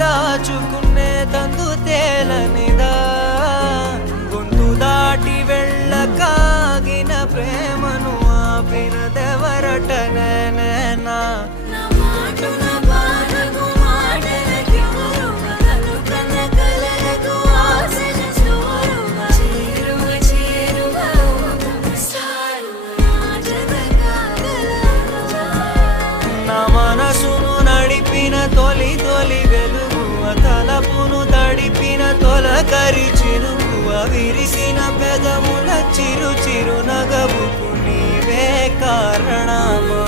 దాచుకునే తందు తేలనిదా గొంతు దాటి వెళ్ళకాగిన ప్రేమను ఆపినదెవరటనేనా మనసును నడిపిన తొలి తొలి వెలుగువ తలపును తడిపిన తొలకరి చిరుకువ విరిసిన పెదముల చిరు చిరు నగవుకు నీవే కారణమా